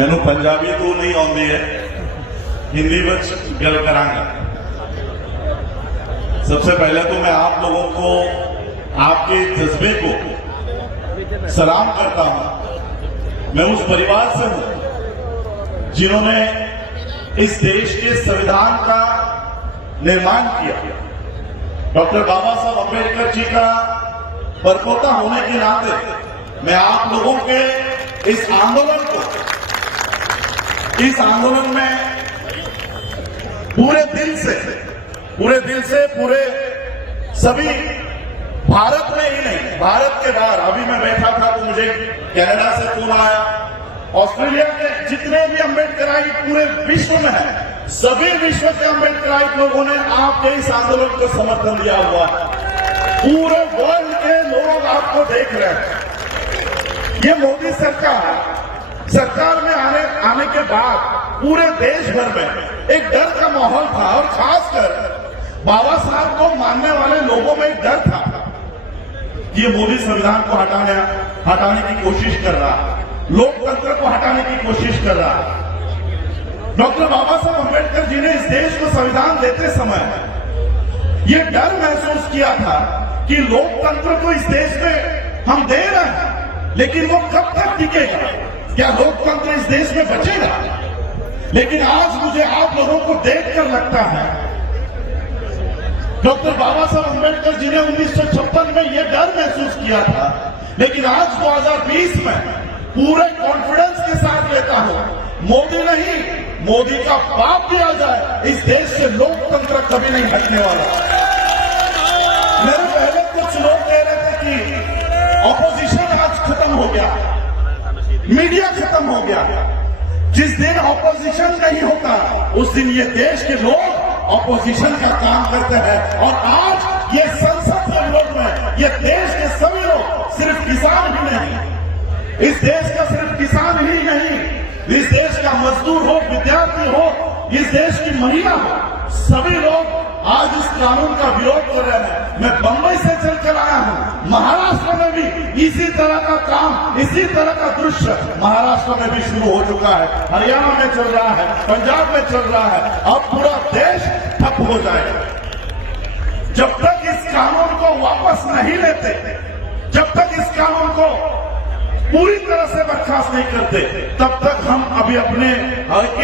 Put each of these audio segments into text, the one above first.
मैनू पंजाबी तो नहीं आती है, हिंदी में गल करांगा। सबसे पहले तो मैं आप लोगों को आपके जज्बे को सलाम करता हूं। मैं उस परिवार से हूं जिन्होंने इस देश के संविधान का निर्माण किया। डॉक्टर बाबा साहब अम्बेडकर जी का परपोता होने के नाते मैं आप लोगों के इस आंदोलन में पूरे दिल से पूरे सभी भारत में ही नहीं, भारत के बाहर, अभी मैं बैठा था तो मुझे कनाडा से फोन आया, ऑस्ट्रेलिया के जितने भी अम्बेडकराई पूरे विश्व में है, सभी विश्व के अम्बेडकराई लोगों ने आपके इस आंदोलन को समर्थन दिया हुआ है। पूरे वर्ल्ड के लोग आपको देख रहे हैं। ये मोदी सरकार में आने के बाद पूरे देश भर में एक डर का माहौल था, और खासकर बाबा साहब को मानने वाले लोगों में एक डर था कि ये मोदी संविधान को हटाने की कोशिश कर रहा, लोकतंत्र को हटाने की कोशिश कर रहा। डॉक्टर बाबा साहब अम्बेडकर जी ने इस देश को संविधान देते समय ये डर महसूस किया था कि लोकतंत्र को इस देश में हम दे रहे हैं, लेकिन वो कब तक टिकेगा, क्या लोकतंत्र इस देश में बचेगा। लेकिन आज मुझे आप लोगों को देखकर लगता है डॉक्टर बाबा साहब अम्बेडकर जी ने 1956 में यह डर महसूस किया था, लेकिन आज 2020 में पूरे कॉन्फिडेंस के साथ लेता हूं, मोदी नहीं, मोदी का बाप भी आ जाए, इस देश से लोकतंत्र कभी नहीं हटने वाला। मेरे पहले कुछ लोग कह रहे थे कि ऑपोजिशन आज खत्म हो गया, मीडिया खत्म हो गया। जिस दिन ऑपोजिशन नहीं होता उस दिन ये देश के लोग ऑपोजिशन का काम करते हैं। और आज ये संसद के विरोध में ये देश के सभी लोग, सिर्फ किसान ही नहीं, इस देश का सिर्फ किसान ही नहीं, इस देश का मजदूर हो, विद्यार्थी हो, इस देश की महिला हो, सभी लोग आज इस कानून का विरोध कर रहे हैं। मैं बंबई से चलकर आया हूं, महाराष्ट्र में भी इसी तरह का काम, इसी तरह का दृश्य महाराष्ट्र में भी शुरू हो चुका है, हरियाणा में चल रहा है, पंजाब में चल रहा है। अब पूरा देश ठप हो जाएगा। जब तक इस कानून को वापस नहीं लेते, जब तक इस कानून को पूरी तरह से बर्खास्त नहीं करते, तब तक हम अभी अपने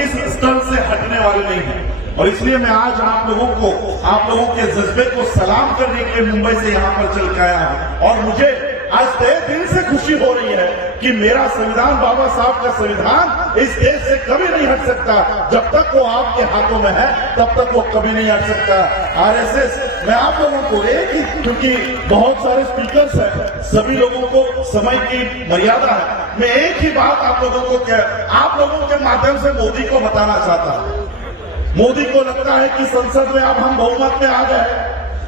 इस स्तर से हटने वाले नहीं हैं। और इसलिए मैं आज आप लोगों के जज्बे को सलाम करने के लिए मुंबई से यहां पर चल के आया हूं। और मुझे आज तहे दिल से खुशी हो रही है कि मेरा संविधान, बाबा साहब का संविधान इस देश से कभी नहीं हट सकता। जब तक वो आपके हाथों में है तब तक वो कभी नहीं हट सकता। आरएसएस, मैं आप लोगों को एक ही, क्योंकि बहुत सारे स्पीकर्स हैं, सभी लोगों को समय की मर्यादा है, मैं एक ही बात आप लोगों के माध्यम से मोदी को बताना चाहता हूं। मोदी को लगता है कि संसद में अब हम बहुमत में आ गए,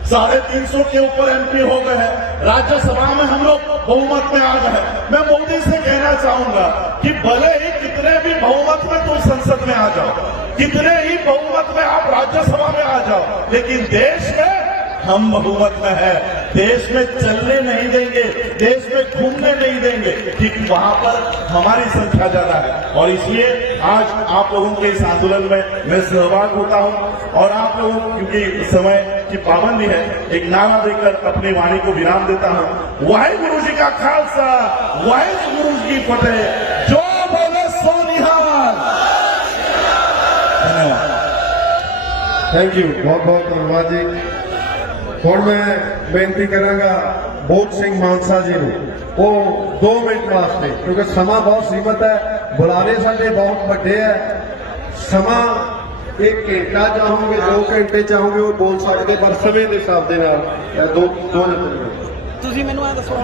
350 के ऊपर एमपी हो गए हैं, राज्यसभा में हम लोग बहुमत में आ गए। मैं मोदी से कहना चाहूंगा कि भले ही कितने भी बहुमत में तुम संसद में आ जाओ, कितने ही बहुमत में आप राज्यसभा में आ जाओ, लेकिन देश में हम बहुमत में है, देश में चलने नहीं देंगे, देश में घूमने नहीं देंगे, ठीक वहां पर हमारी संख्या ज्यादा है। और इसलिए आज आप लोगों के इस आंदोलन में मैं सहभाग होता हूं। और आप लोगों, क्योंकि समय की पाबंदी है, एक नारा देकर अपनी वाणी को विराम देता हूं। वाहिगुरु जी का खालसा, वाहिगुरु जी की फतेह, जो बोले सो निहाल। धन्यवाद, थैंक यू, बहुत बहुत धन्यवाद जी। ਹੁਣ मैं बेनती करांगा बोध सिंह मानसा जी ਨੂੰ, वो 2 मिनट वास्ते, क्योंकि समा बहुत सीमित है, बुलारे साडे बहुत बड़े है, समा 1 घंटा चाहोगे, 2 घंटे चाहोगे वो बोल सकते, पर समय के हिसाब ਦੇ ਨਾਲ 2 मिनट। ਤੁਸੀਂ ਮੈਨੂੰ ਆ ਦੱਸੋ